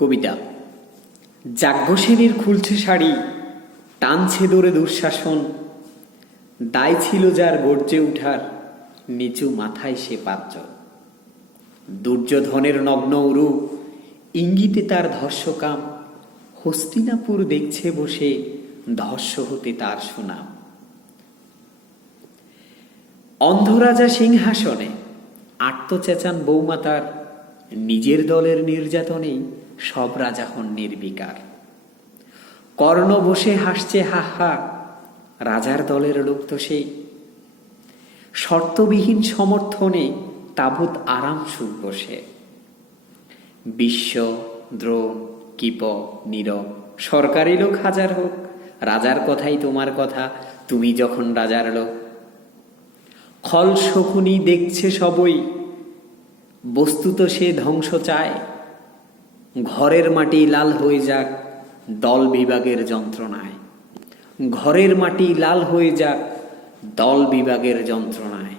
কবিতা। যাজ্ঞসেনীর খুলছে শাড়ি, টানছে দৌড়ে দুঃশাসন। দায় ছিল যার গর্জে উঠার, নিচু মাথায় সে পাঁচজন। দুর্যোধনের নগ্ন উরু, ইঙ্গিতে তার ধর্ষকাম। হস্তিনাপুর দেখছে বসে, ধর্ষ হতে তার সুনাম। অন্ধরাজা সিংহাসনে আত্মচেঁচান বৌমাতার, নিজের দলের নির্যাতনেই সব রাজা হন নির্বিকার। কর্ণ বসে হাসছে হা হা, রাজার দলের লোক তো সেই। শর্তবিহীন সমর্থনে তাবৎ আরাম সুখ বসে। বিশ্ব, দ্রোণ, কৃপ, নীরব, সরকারি লোক হাজার হোক, রাজার কথাই তোমার কথা, তুমি যখন রাজার লোক। খল শকুনি দেখছে সবই, বস্তুত সে ধ্বংস চায়। ঘরের মাটি লাল হয়ে যাক দল বিভাগের যন্ত্রণায়। ঘরের মাটি লাল হয়ে যাক দল বিভাগের যন্ত্রণায়।